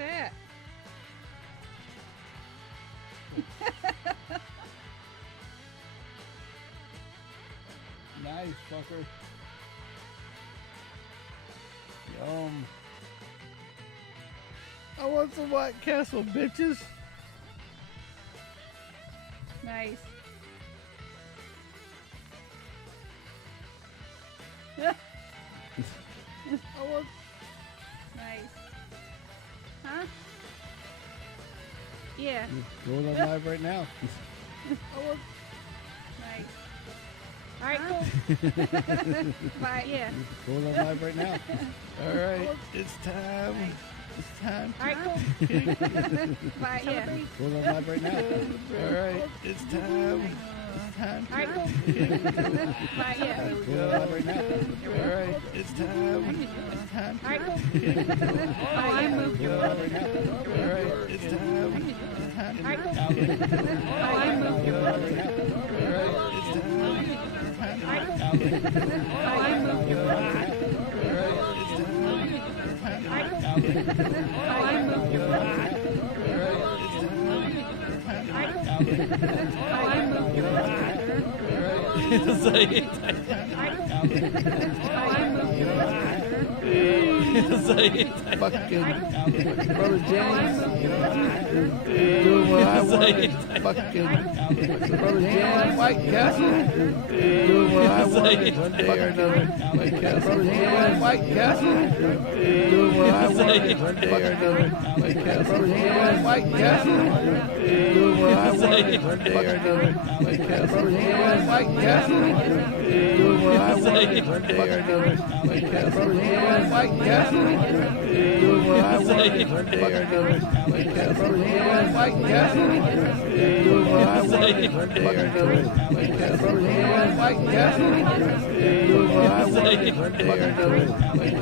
that? Nice, fucker. Yum. I want some White Castle, bitches. Nice. I want. Nice. Huh? Yeah. Going on live right now. I want. Nice. All right, cool. Bye. Yeah. Going on live right now. All right, it's time. Nice. It's time. All right, cool. Bye. Yeah. Going on live right now. All right, it's time. It's time. All right, cool. Bye. Yeah. Going on live right now. All right, it's time. It's time. All right, cool. Bye. Yeah. Going on live right now. All right, it's time. It's time. All right, cool. Going on live right now. All right, it's time. Fucking Brother James doing what I want. Fucking Brother James, White Castle doing what I want. One day or another. White Castle. Brother James, White Castle doing what I want. One day or another. White Castle. Brother James, White Castle doing what I want. One day or another. White Castle. Brother James, White Castle doing what I want. One day or another. White Castle. Brother James, White Castle doing what I want. One day or another. White Castle. Brother James, White Castle doing what I want. One day or another. White Castle. Brother James, White Castle doing what I want. One day or another. White Castle.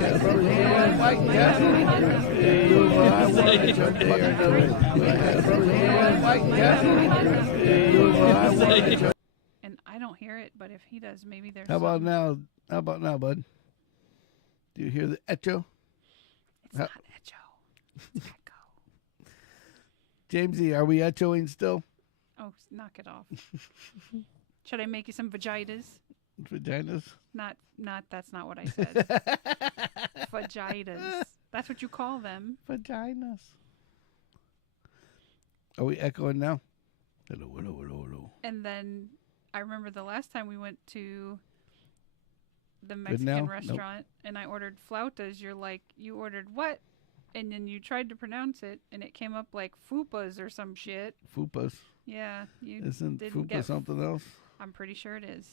Brother James, White Castle doing what I want. One day or another. White Castle. Brother James, White Castle doing what I want. And I don't hear it, but if he does, maybe there's. How about now? How about now, bud? Do you hear the echo? It's not echo. It's echo. Jamesy, are we echoing still? Oh, knock it off. Should I make you some vaginas? Vaginas? Not. That's not what I said. Vaginas. That's what you call them. Vaginas. Are we echoing now? Hello, hello, hello, hello. And then I remember the last time we went to the Good now? Mexican restaurant and I ordered flautas. You're like, you ordered what? And then you tried to pronounce it and it came up like fupas or some shit. Fupas. Yeah. You Isn't didn't fupa get something else? I'm pretty sure it is.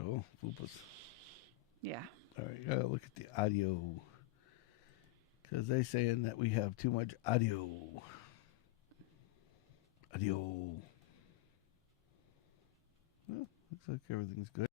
Oh, fupas. Yeah. All right, gotta look at the audio. Because they're saying that we have too much audio. Audio. Well, looks like everything's good.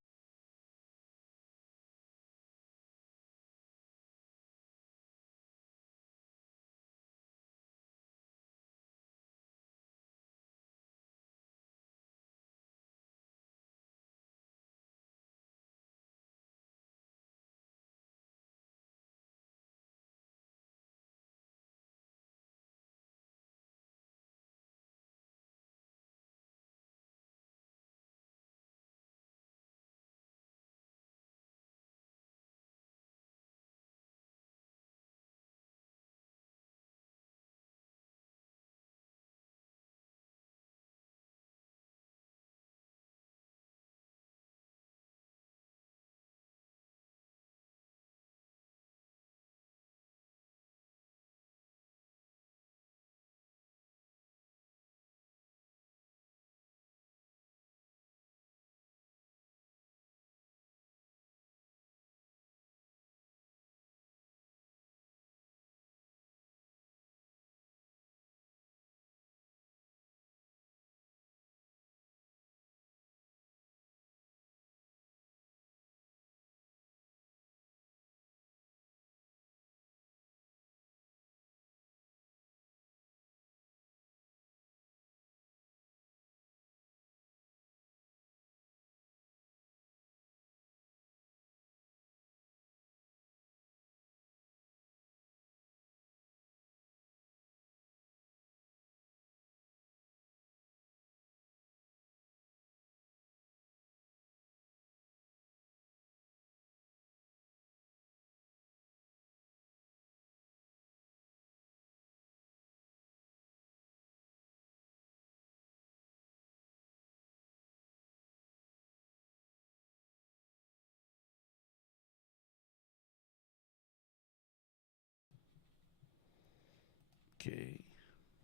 Okay.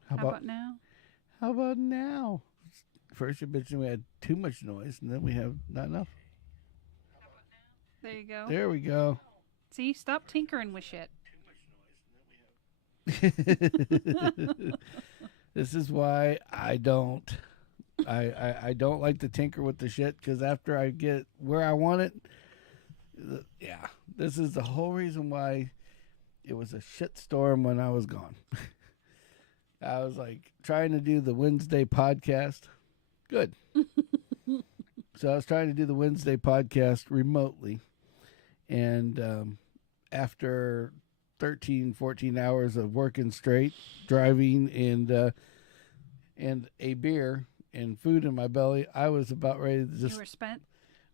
How about now? How about now? First, you mentioned we had too much noise, and then we have not enough. There you go. There we go. See, stop tinkering with shit. This is why I don't like to tinker with the shit, because after I get where I want it, yeah, this is the whole reason why it was a shit storm when I was gone. I was like trying to do the Wednesday podcast. Good. So I was trying to do the Wednesday podcast remotely. And after 13, 14 hours of working straight, driving, and a beer and food in my belly, I was about ready to just... You were spent?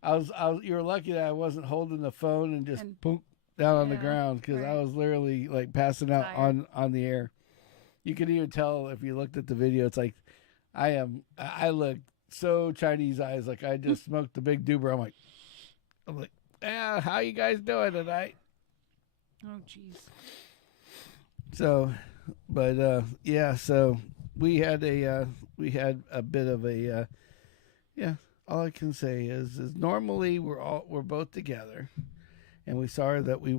You were lucky that I wasn't holding the phone and just boom, down on the ground, because I was literally like passing out on the air. You could even tell if you looked at the video. It's like I look so Chinese eyes, like I just smoked the big doober. I'm like, yeah, how you guys doing tonight? Oh, jeez. So, but yeah, so we had a bit of a yeah. All I can say is normally we're both together, and we saw that we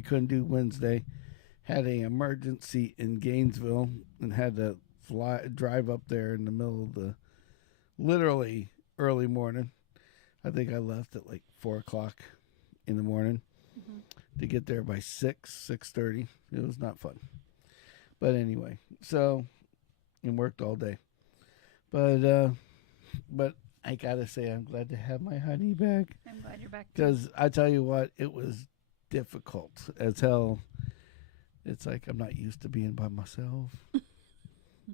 couldn't do Wednesday. Had an emergency in Gainesville and had to drive up there in the middle of the literally early morning. I think I left at like 4:00 in the morning to get there by 6:30. It was not fun, but anyway. So, and worked all day. But I gotta say, I'm glad to have my honey back. I'm glad you're back. Because I tell you what, it was difficult as hell. It's like I'm not used to being by myself.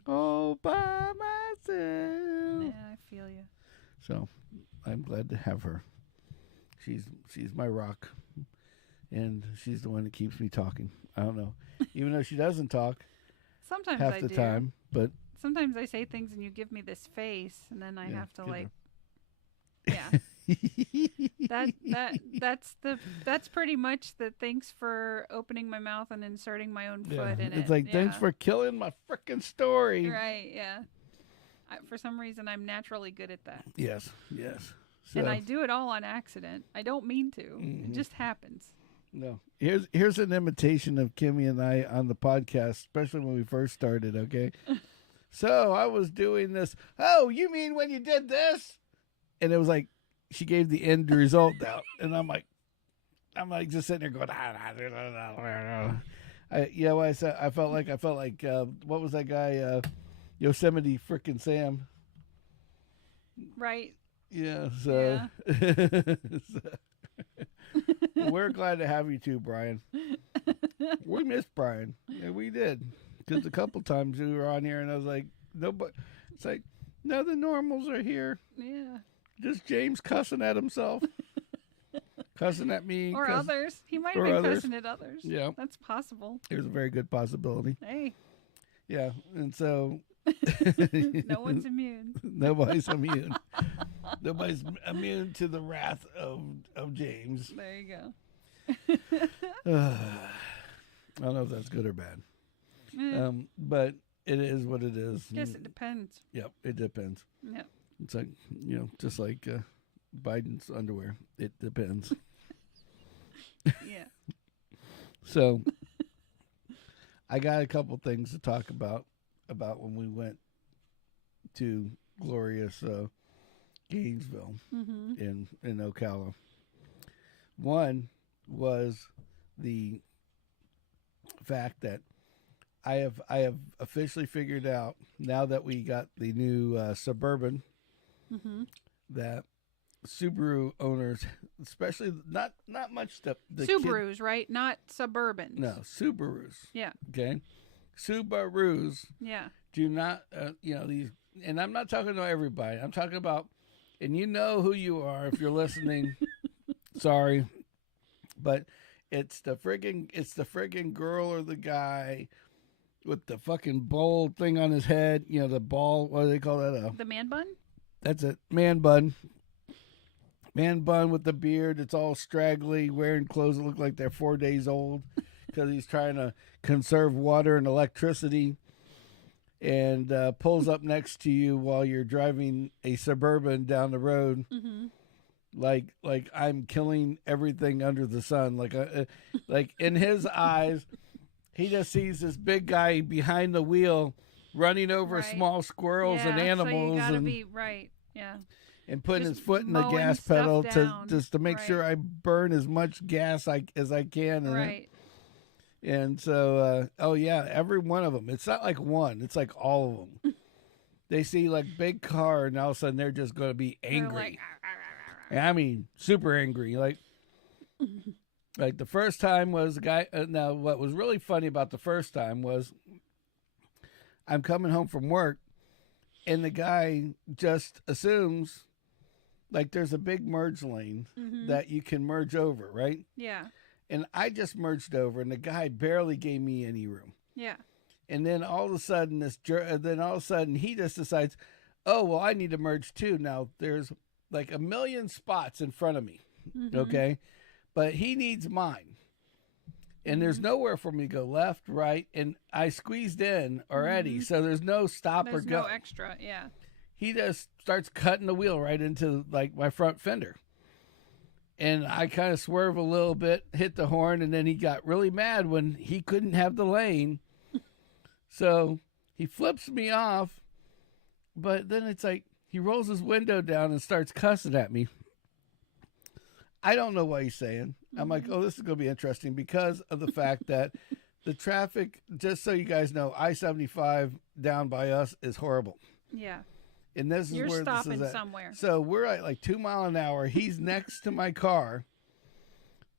Oh, by myself. Yeah, I feel you. So I'm glad to have her. She's my rock, and she's the one that keeps me talking. I don't know, even though she doesn't talk. Sometimes half I the do. time, but sometimes I say things and you give me this face, and then I have to like, that's pretty much the thanks for opening my mouth and inserting my own foot in it. It's like, thanks for killing my freaking story. Right? Yeah. For some reason, I'm naturally good at that. Yes. So, and I do it all on accident. I don't mean to. It just happens. No. Here's an imitation of Kimmy and I on the podcast, especially when we first started, okay? So I was doing this. Oh, you mean when you did this? And it was like she gave the end result out, and I'm like just sitting there going, what I said. I felt like what was that guy? Yosemite frickin' Sam. Right. Yeah. So, yeah. We're glad to have you too, Brian. We missed Brian. Yeah, we did. Because a couple times we were on here, and I was like, nobody. It's like, no, the normals are here. Yeah. Just James cussing at himself, cussing at me, or others. He might have been cussing at others. Yeah, that's possible. There's a very good possibility. Hey. Yeah, and so no one's immune. Nobody's immune. Nobody's immune to the wrath of James. There you go. I don't know if that's good or bad. But it is what it is. Yes, it depends. Yep, it depends. Yep. It's like, just like Biden's underwear. It depends. Yeah. So, I got a couple things to talk about when we went to glorious Gainesville in Ocala. One was the fact that I have officially figured out, now that we got the new Suburban, that Subaru owners, especially not much the Subarus, right? Not Suburban. No, Subarus. Yeah. Okay. Subarus. Yeah. Do not, these, and I'm not talking to everybody. I'm talking about, and you know who you are if you're listening. Sorry, but it's the friggin' girl or the guy with the fucking bowl thing on his head. The ball. What do they call that? The man bun. That's it. Man bun. Man bun with the beard. It's all straggly, wearing clothes that look like they're 4 days old. because he's trying to conserve water and electricity, and pulls up next to you while you're driving a Suburban down the road. Mm-hmm. Like I'm killing everything under the sun. Like in his eyes, he just sees this big guy behind the wheel running over small squirrels and animals, so you gotta and be right. Yeah. And putting Just his foot in the mowing gas stuff pedal down. to make sure I burn as much gas as I can. Right. And so, every one of them. It's not like one. It's like all of them. They see like big car, and all of a sudden they're just going to be angry. Like, I mean, super angry. Like the first time was a guy. Now, what was really funny about the first time was I'm coming home from work, and the guy just assumes like there's a big merge lane that you can merge over, right? Yeah. And I just merged over, and the guy barely gave me any room. Yeah. And then all of a sudden, he just decides, oh, well, I need to merge too. Now there's like a million spots in front of me, okay? But he needs mine. And there's nowhere for me to go left, right, and I squeezed in already, so there's no stop or go. There's no extra, yeah. He just starts cutting the wheel right into like my front fender. And I kind of swerve a little bit, hit the horn, and then he got really mad when he couldn't have the lane. So he flips me off, but then it's like he rolls his window down and starts cussing at me. I don't know what he's saying. I'm like, oh, this is going to be interesting because of the fact that the traffic, just so you guys know, I-75 down by us is horrible. Yeah. And this is You're where stopping this is at. somewhere. So we're at like 2 miles an hour. He's next to my car,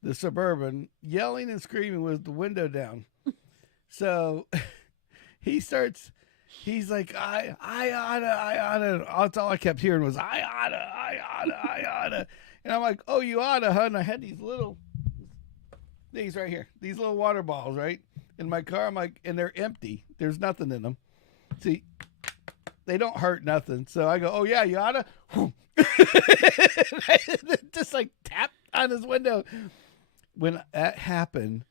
the Suburban, yelling and screaming with the window down. So he's like, I oughta. That's all I kept hearing was, I oughta. And I'm like, oh, you oughta, huh? And I had these little things right here, these little water bottles, right? In my car, I'm like, and they're empty. There's nothing in them. See, they don't hurt nothing. So I go, oh, yeah, you oughta. Just like tap on his window. When that happened,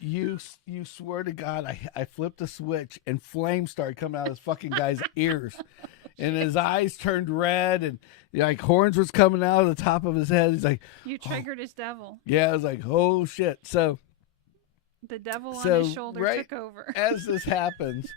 you swear to God, I flipped a switch and flames started coming out of this fucking guy's ears. And his eyes turned red, and like horns was coming out of the top of his head. He's like, you triggered his devil. Yeah, I was like, oh shit. So the devil on his shoulder right took over. As this happens,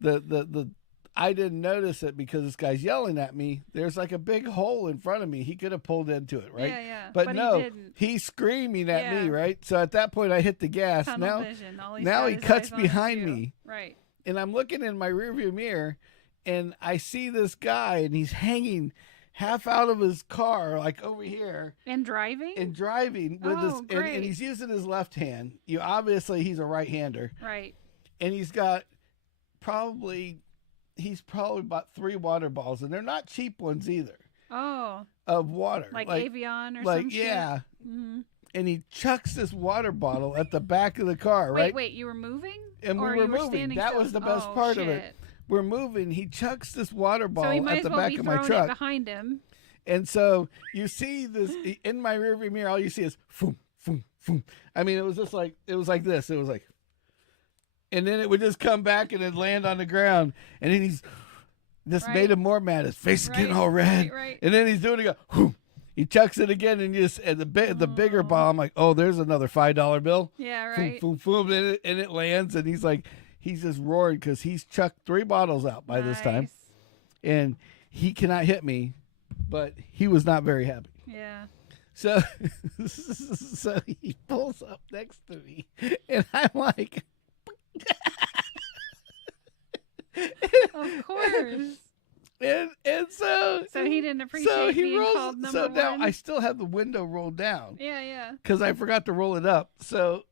the I didn't notice it because this guy's yelling at me. There's like a big hole in front of me. He could have pulled into it, right? Yeah. But no, he didn't. He's screaming at me, right? So at that point, I hit the gas. Tunnel vision. Now he cuts behind you. me, right? And I'm looking in my rearview mirror, and I see this guy, and he's hanging half out of his car, like over here, and driving with his, and he's using his left hand. Obviously he's a right-hander, right? And he's got probably bought 3 water balls, and they're not cheap ones either. Oh, of water, like Avion or like some yeah. Shit? Mm-hmm. And he chucks this water bottle at the back of the car, right? Wait, you were moving? And we were moving. That was the best part of it. We're moving. He chucks this water bottle at the back of my truck. It behind him. And so you see this in my rearview mirror. All you see is boom, boom, boom. I mean, it was like this. It was like, and then it would just come back and it'd land on the ground. And then he's just made him more mad. His face is getting all red. Right. And then he's doing it. Whoom. He chucks it again, and the bigger ball. I'm like, oh, there's another $5 bill. Yeah, right. Boom, boom, boom, and it lands, and he's like, he's just roaring because he's chucked 3 bottles out by this time, and he cannot hit me, but he was not very happy. Yeah. So he pulls up next to me, and I'm like, of course. And so he didn't appreciate being called number one. Now I still have the window rolled down. Yeah. Because I forgot to roll it up. So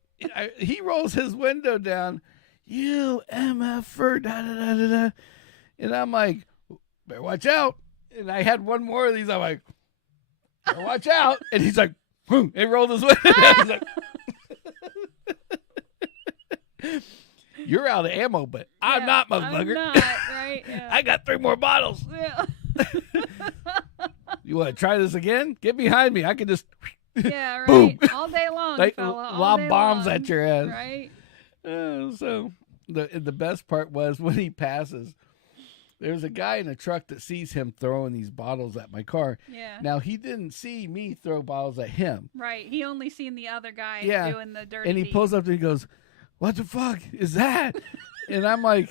he rolls his window down. You MFer, da-da-da-da-da. And I'm like, better watch out. And I had one more of these. I'm like, better watch out. And he's like, boom. He rolled his window down. He's like, you're out of ammo, but I'm not, motherfucker. I'm not, right? Yeah. I got 3 more bottles. Yeah. You want to try this again? Get behind me. I can just... Yeah, right. Boom. All day long. long, like fella. All lob day bombs long. at your ass. Right? So the best part was when he passes, there's a guy in a truck that sees him throwing these bottles at my car. Yeah. Now, he didn't see me throw bottles at him. Right. He only seen the other guy doing the dirty And he deed. pulls up and he goes, "What the fuck is that?" And I'm like,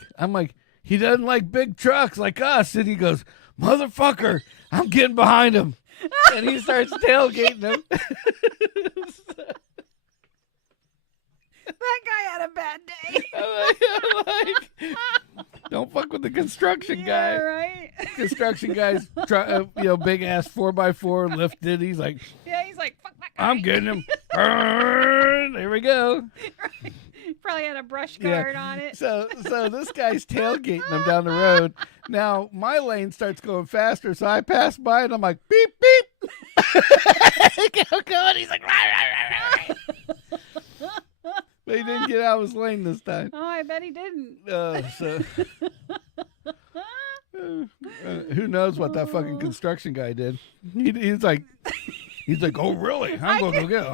he doesn't like big trucks like us. And he goes, "Motherfucker, I'm getting behind him." And he starts tailgating him. That guy had a bad day. I'm like, don't fuck with the construction guy. Yeah, right? Construction guy's, big ass 4x4 lifted. He's like, Yeah, he's like, fuck that guy. "I'm getting him." There we go. Right. Probably had a brush guard on it. So this guy's tailgating him down the road. Now my lane starts going faster, so I pass by and I'm like, beep beep. Keep going. He's like, rah, rah, rah, rah. But he didn't get out of his lane this time. Oh, I bet he didn't. Who knows what that fucking construction guy did? He's like, "Oh really? I'm gonna go get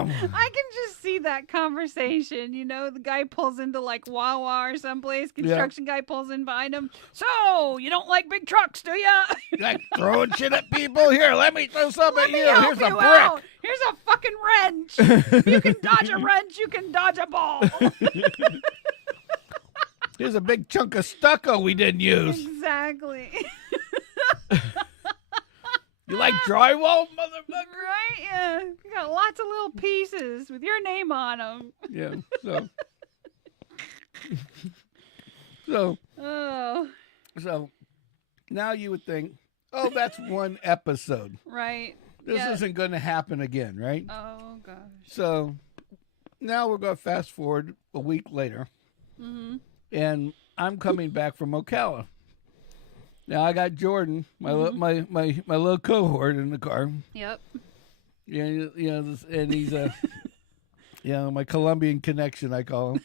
him." I can just see that conversation. You know, the guy pulls into like Wawa or someplace. Construction guy pulls in behind him. "So, you don't like big trucks, do ya?" Like throwing shit at people. Here, let me throw some at you. Here's a brick. Out. Here's a fucking wrench. You can dodge a wrench. You can dodge a ball. Here's a big chunk of stucco we didn't use. Exactly. You like drywall, motherfucker? Right? Yeah. You got lots of little pieces with your name on them. Yeah. So. Oh. So now you would think, oh, that's one episode. Right. This isn't going to happen again, right? Oh, gosh. So now we're going to fast forward a week later. Mm-hmm. And I'm coming back from Ocala. Now I got Jordan, my little cohort in the car. Yep. Yeah, and he's my Colombian connection, I call him.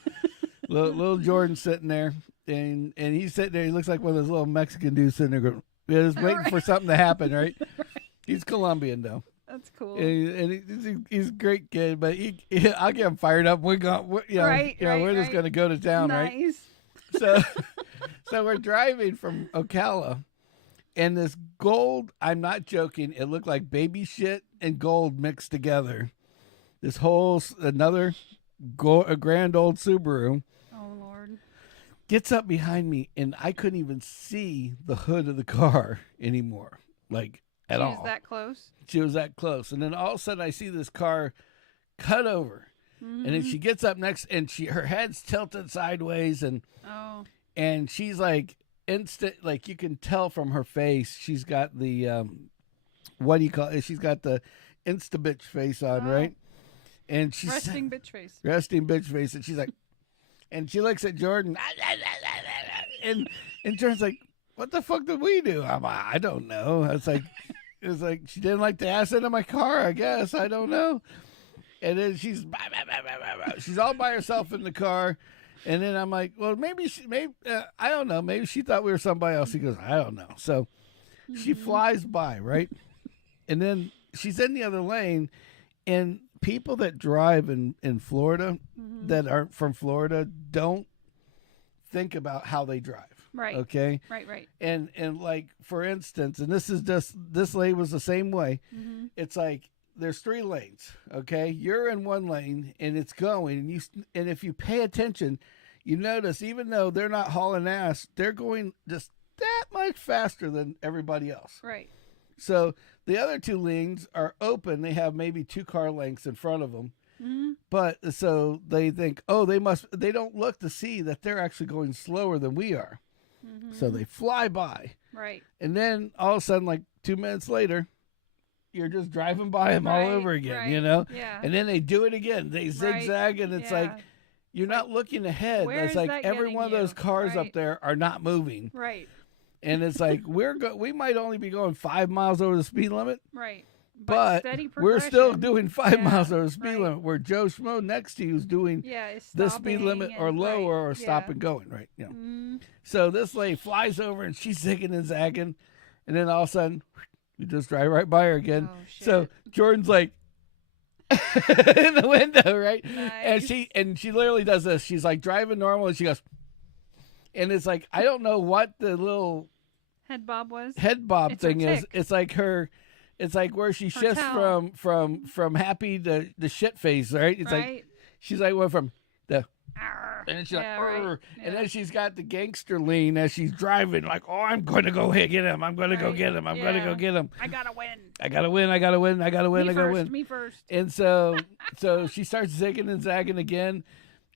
little Jordan sitting there, and he's sitting there. He looks like one of those little Mexican dudes sitting there, going, just waiting for something to happen, right? Right. He's Colombian though. That's cool. And he's a great kid, but I'll get him fired up. We're just gonna go to town, right? So we're driving from Ocala, and this gold, I'm not joking, it looked like baby shit and gold mixed together. This another a grand old Subaru. Oh, Lord. Gets up behind me, and I couldn't even see the hood of the car anymore, like at all. She was that close? She was that close. And then all of a sudden, I see this car cut over. Mm-hmm. And then she gets up next, and her head's tilted sideways, and she's like like you can tell from her face, she's got the what do you call it? She's got the insta bitch face on, right? And she's resting bitch face. Resting bitch face, and she's like, and she looks at Jordan, and Jordan's like, "What the fuck did we do?" I don't know. It's like she didn't like the acid in my car, I guess. I don't know. And then she's all by herself in the car. And then I'm like, well, maybe I don't know. Maybe she thought we were somebody else. He goes, I don't know. So she flies by, right? And then she's in the other lane. And people that drive in Florida that aren't from Florida don't think about how they drive. Right. Okay. Right. And like, for instance, and this lane was the same way. Mm-hmm. It's like, there's 3 lanes, okay? You're in one lane, and it's going, and if you pay attention, you notice even though they're not hauling ass, they're going just that much faster than everybody else. Right. So the other 2 lanes are open. They have maybe 2 car lengths in front of them. Mm-hmm. But so they think, they don't look to see that they're actually going slower than we are. Mm-hmm. So they fly by. Right. And then all of a sudden, like 2 minutes later, you're just driving by them all over again, you know? Yeah. And then they do it again. They zigzag, and it's like, you're not looking ahead. It's like every one of those cars up there are not moving. Right. And it's like, we might only be going 5 miles over the speed limit. Right. But we're still doing 5 miles over the speed limit, where Joe Schmo next to you is doing the speed limit or lower or stop and going, right? You know? So this lady flies over, and she's zigging and zagging. And then all of a sudden, we just drive right by her again. Oh, shit. So Jordan's like, in the window, right? Nice. And she literally does this. She's like driving normal, and she goes, and it's like I don't know what the little head bob thing is. It's like her. It's like where she shifts from happy to the shit face, right? It's like she's like went from the. And then she's like, right. And then she's got the gangster lean as she's driving, like, oh, I'm going to go get him. I'm going to go get him. I'm going to go get him. I got to win. I got to win. I got to win. I got to win. I got to win. Me first. And so she starts zigging and zagging again.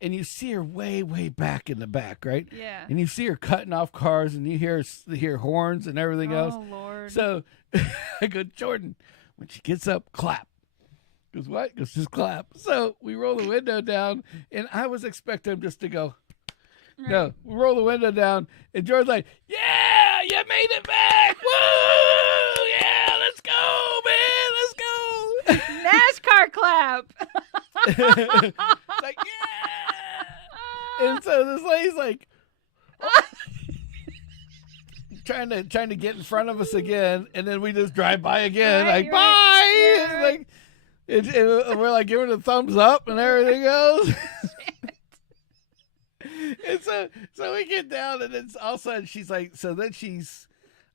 And you see her way, way back in the back, right? Yeah. And you see her cutting off cars, and you hear horns and everything else. Oh, Lord. So I go, Jordan, when she gets up, clap. Goes, what? Goes, just clap. So we roll the window down, and I was expecting him just to go, no. We roll the window down, and Jordan's like, yeah, you made it back. Woo! Yeah, let's go, man. Let's go. NASCAR clap. It's like, yeah. And so this lady's like, trying to get in front of us again, and then we just drive by again, bye. Yeah. Like, and we're like giving a thumbs up and everything else. And so we get down, and then all of a sudden she's like, so then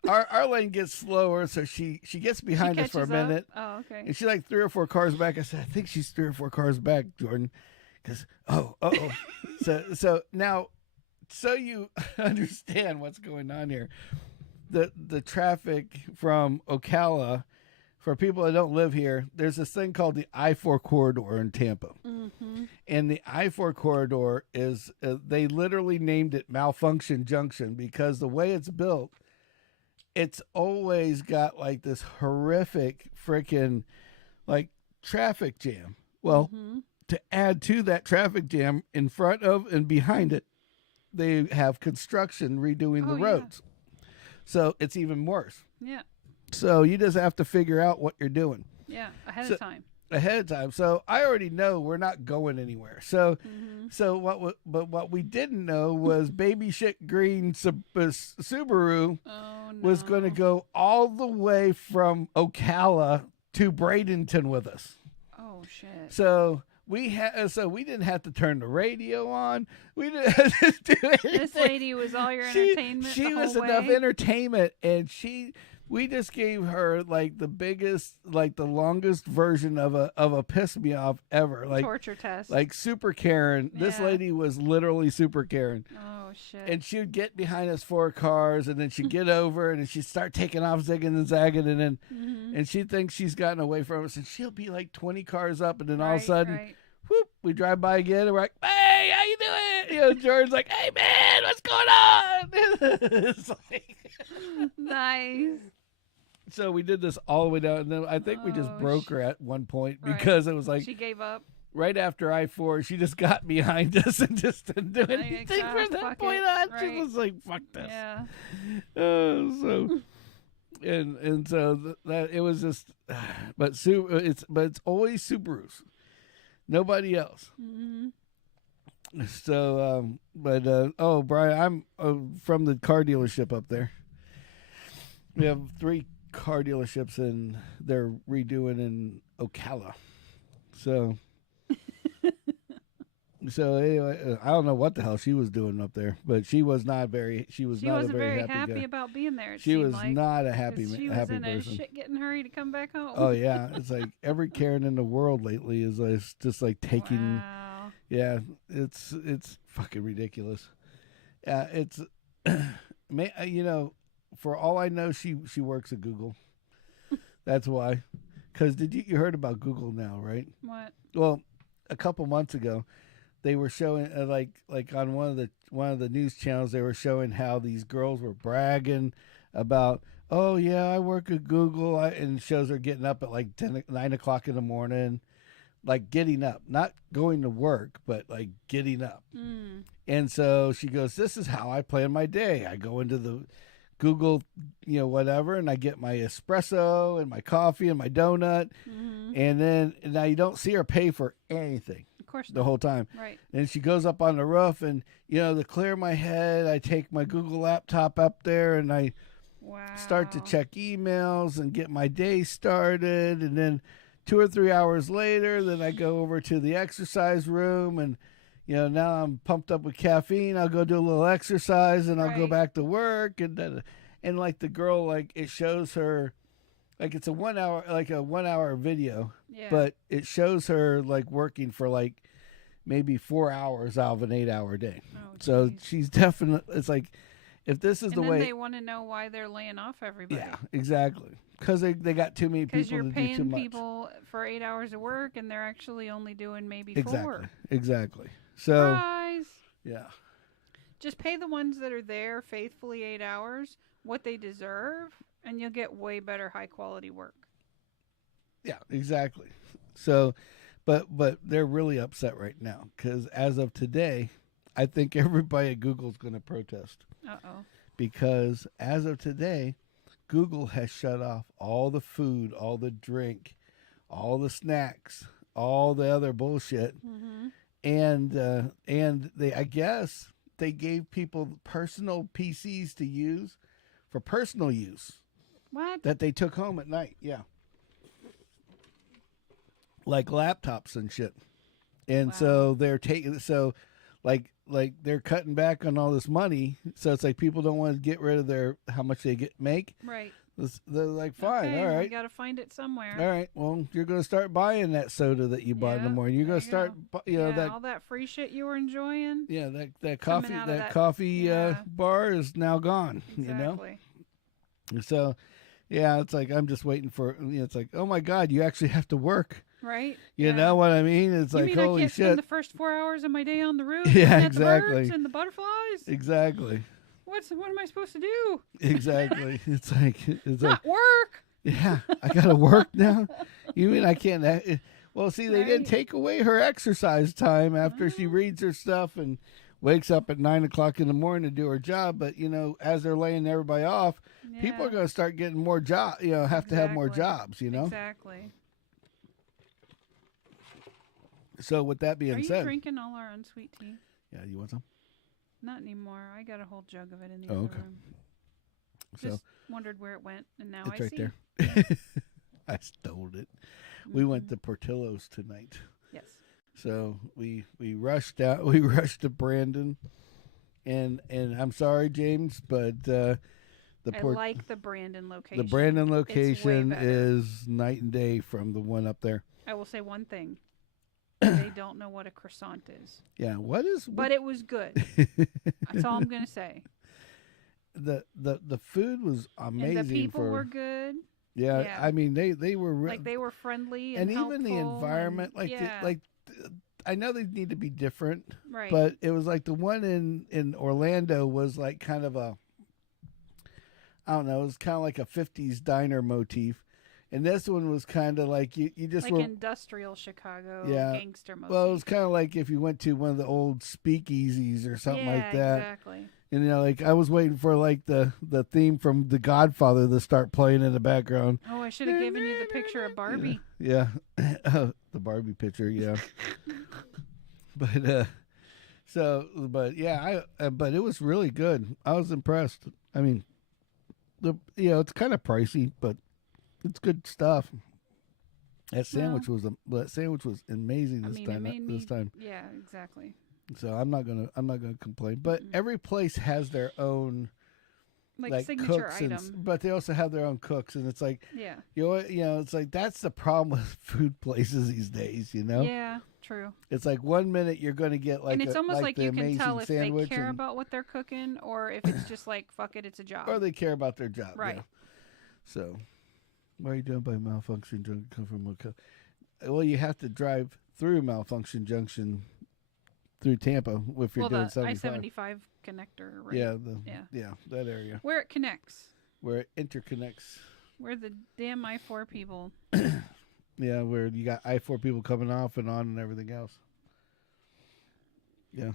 our lane gets slower, so she gets behind us for a minute. Oh, okay. And she's like 3 or 4 cars back. I said, I think she's 3 or 4 cars back, Jordan. Because, so now, so you understand what's going on here. The traffic from Ocala, for people that don't live here, there's this thing called the I-4 corridor in Tampa. Mm-hmm. And the I-4 corridor is, they literally named it Malfunction Junction because the way it's built, it's always got like this horrific freaking like traffic jam. Well, to add to that traffic jam in front of and behind it, they have construction redoing the roads. So it's even worse. Yeah. So you just have to figure out what you're doing. Yeah, ahead of time. So I already know we're not going anywhere. So what we didn't know was baby shit green Subaru was going to go all the way from Ocala to Bradenton with us. Oh shit. So we didn't have to turn the radio on. We didn't have to do anything. This lady was all your entertainment. She was the whole enough way. entertainment, and we just gave her like the biggest, like the longest version of a piss me off ever, like torture test, like Super Karen. Yeah. This lady was literally Super Karen. Oh shit! And she'd get behind us 4 cars, and then she'd get over, and then she'd start taking off, zigging and zagging, and then and she thinks she's gotten away from us, and she'll be like 20 cars up, and then all of a sudden, whoop, we drive by again, and we're like, hey, how you doing? You know, Jordan's like, hey man, what's going on? It's like, nice. So we did this all the way down, and then I think we just broke her at one point because it was like she gave up. Right after I-4, she just got behind us and just didn't do anything from that point on. Right. She was like, "Fuck this." Yeah. So that it was just, but it's always Subarus, nobody else. Mm-hmm. So, Brian, I'm from the car dealership up there. We have 3 car dealerships, and they're redoing in Ocala. So anyway, I don't know what the hell she was doing up there, but she was not very. She wasn't a very happy about being there. She was not a happy person. She was in a shit getting hurry to come back home. Oh yeah, it's like every Karen in the world lately is just like taking. Wow. Yeah, it's fucking ridiculous. It's, you know, for all I know, she works at Google. That's why. Because you heard about Google now, right? What? Well, a couple months ago, they were showing like on one of the news channels, they were showing how these girls were bragging about, oh yeah, I work at Google, and shows her getting up at like 9 o'clock in the morning, like getting up, not going to work, but like getting up. Mm. And so she goes, this is how I plan my day. I go into the Google, you know, whatever, and I get my espresso and my coffee and my donut, and then now you don't see her pay for anything. Of course, the whole time. Right. And she goes up on the roof, and you know, to clear my head, I take my Google laptop up there, and I start to check emails and get my day started, and then 2 or 3 hours later, then I go over to the exercise room, and now I'm pumped up with caffeine. I'll go do a little exercise, and I'll go back to work, and like the girl, like it shows her, like it's a 1 hour video, but it shows her like working for like maybe 4 hours out of an 8-hour day. Oh, so she's definitely, it's like, if this is the way, they want to know why they're laying off everybody. Yeah, exactly. Because they got too many people to do too much. Because you're paying people for 8 hours of work, and they're actually only doing maybe 4. Exactly. So, surprise. Yeah. Just pay the ones that are there faithfully 8 hours what they deserve, and you'll get way better high quality work. Yeah, exactly. So, but they're really upset right now because as of today, I think everybody at Google's going to protest. Uh-oh. Because as of today, Google has shut off all the food, all the drink, all the snacks, all the other bullshit. Mm-hmm. And I guess they gave people personal PCs to use for personal use. What? That they took home at night. Yeah. Like laptops and shit. And so they're taking, like they're cutting back on all this money, so it's like people don't want to get rid of how much they make. Right. They're like, fine, okay, all right. You got to find it somewhere. All right. Well, you're going to start buying that soda that you bought in the morning. You're going to start, that all that free shit you were enjoying. Yeah, that coffee bar is now gone. Exactly. So, yeah, it's like I'm just waiting for. It's like, oh my God, you actually have to work. Right. You know what I mean? It's like, holy I can't shit. spend the first 4 hours of my day on the roof. Yeah, at exactly. The birds and the butterflies. Exactly. What am I supposed to do? Exactly. It's like not work. Yeah, I gotta work now. You mean I can't? Well, see, they didn't take away her exercise time after she reads her stuff and wakes up at 9 o'clock in the morning to do her job. But as they're laying everybody off, people are gonna start getting more jobs. Have to have more jobs. Exactly. So with that being said, are you drinking all our unsweet tea? Yeah, you want some? Not anymore. I got a whole jug of it in the other room. Just wondered where it went, and now it's right see. There. I stole it. Mm-hmm. We went to Portillo's tonight. Yes. So we rushed out. We rushed to Brandon, and I'm sorry, James, but I like the Brandon location. The Brandon location is night and day from the one up there. I will say one thing. They don't know what a croissant is. Yeah, But it was good. That's all I'm gonna say. The food was amazing. And the people were good. Yeah, I mean they were they were friendly and even the environment, I know they need to be different, right? But it was like the one in Orlando was like kind of a, I don't know, it was kind of like a 50s diner motif. And this one was kind of like you just like industrial Chicago gangster motif. Well, it was kind of like if you went to one of the old speakeasies or something like that. Exactly. And like I was waiting for like the theme from The Godfather to start playing in the background. Oh, I should have given you the picture of Barbie. Yeah. The Barbie picture, yeah. But but it was really good. I was impressed. I mean, it's kind of pricey, but it's good stuff. That sandwich was amazing this time. Yeah, exactly. So I'm not gonna complain. But every place has their own like signature items, but they also have their own cooks, and it's like it's like that's the problem with food places these days. Yeah, true. It's like 1 minute you're gonna get like, and it's almost like you can tell if they care and, about what they're cooking or if it's just like fuck it, it's a job. Or they care about their job, right? Yeah. So. What are you doing by Malfunction Junction? Come from Mocha. Well, you have to drive through Malfunction Junction through Tampa if you're doing 75. I-75 connector, right? Yeah, that area. Where it connects. Where it interconnects. Where the damn I-4 people. Yeah, where you got I-4 people coming off and on and everything else. Yeah.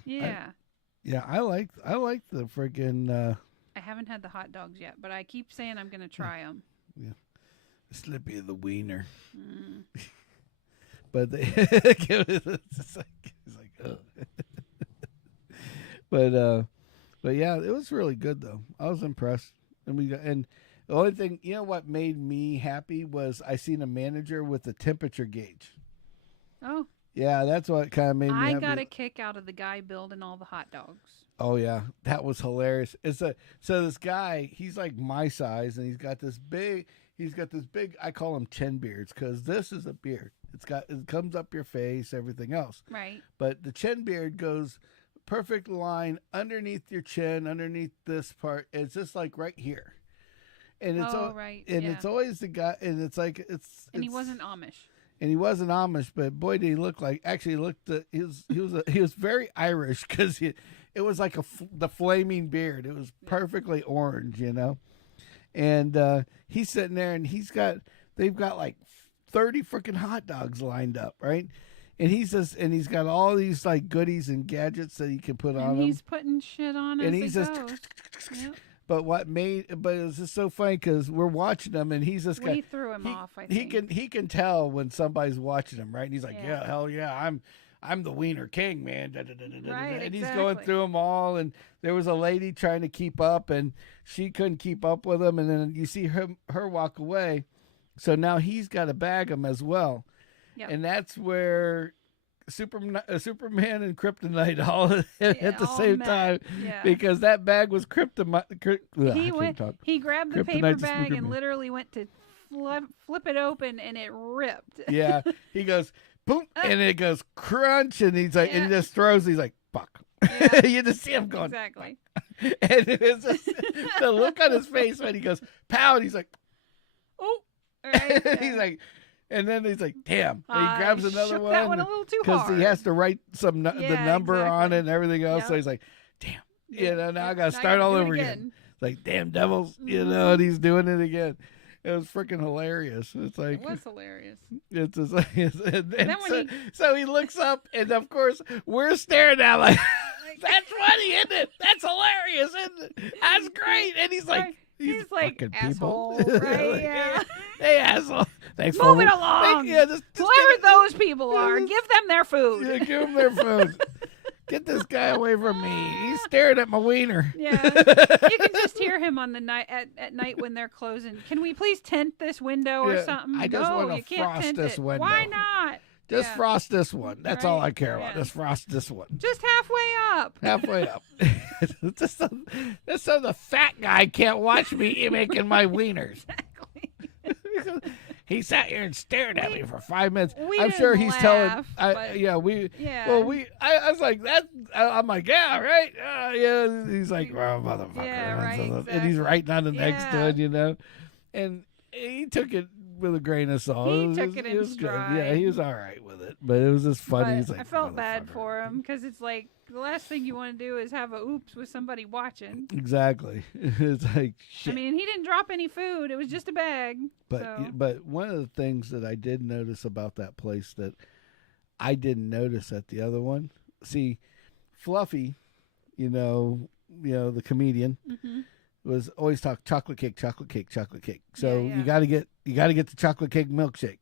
Yeah. I like the friggin'... I haven't had the hot dogs yet, but I keep saying I'm going to try them. Yeah. Slippy of the wiener. But it's like oh. But yeah, it was really good though. I was impressed. And The only thing, what made me happy was I seen a manager with a temperature gauge. Oh. Yeah, that's what kind of made me happy. I got a kick out of the guy building all the hot dogs. Oh yeah, that was hilarious. So this guy, he's like my size, and he's got this big. I call him chin beards because this is a beard. It comes up your face, everything else. Right. But the chin beard goes perfect line underneath your chin, underneath this part. It's just like right here. And it's right. And it's always the guy, and it's like And he wasn't Amish. And he wasn't Amish, but boy, did he look like. Actually, he was very Irish because it was like the flaming beard. It was perfectly orange, And he's sitting there, and they've got like 30 freaking hot dogs lined up, right? And he's got all these like goodies and gadgets that he can put on him. He's putting shit on and as he's it just. goes. Yep. But it was just so funny because we're watching him, and he's just We threw him off. I think he can tell when somebody's watching him, right? And he's like, yeah hell yeah, I'm the wiener king, man. Right, and he's going through them all, and there was a lady trying to keep up, and she couldn't keep up with him, and then you see her walk away, so now he's got to bag him as well, and that's where Superman and Kryptonite all at the same time because that bag was Kryptonite. He grabbed the paper bag and literally went to flip it open, and it ripped. Yeah, he goes boom, and it goes crunch, and he's like, and he just throws. He's like, fuck. Yeah. You just see him going exactly. And it's just, the look on his face when he goes pow, and he's like, oh, right. He's like. And then he's like, damn. And he grabs another one. That one a little too hard. Because he has to write the number on it and everything else. Yep. So he's like, damn. Now I got to start all over again. It's like, damn devils. And he's doing it again. It was freaking hilarious. It's like, it was hilarious. It's just like, so he looks up, and of course, we're staring at like, that's funny, isn't it? That's hilarious, isn't it? That's great. And he's like, He's like, asshole, right? Yeah. Hey, asshole. Thanks Move it along. Just whoever those people are, give them their food. Yeah, give them their food. Get this guy away from me. He's staring at my wiener. Yeah. You can just hear him on the night at night when they're closing. Can we please tint this window or something? I just want to frost this window. Why not? Just frost this one. That's all I care about. Just frost this one. Just halfway up. Halfway up. just so the fat guy can't watch me making my wieners. Exactly. He sat here and stared at me for 5 minutes. I'm sure he's telling. I was like that. I'm like, yeah, right. Yeah. He's like, well, motherfucker. Yeah, right. Exactly. And he's writing on the next one, And he took it with a grain of salt. He took it in stride. Good. Yeah, he was all right with it, but it was just funny. He's like, I felt bad for him because it's like the last thing you want to do is have a oops with somebody watching. Exactly. It's like shit. I mean, he didn't drop any food. It was just a bag. But one of the things that I did notice about that place that I didn't notice at the other one. See, Fluffy, the comedian. Mm-hmm. Was always talk chocolate cake. So you got to get the chocolate cake milkshake,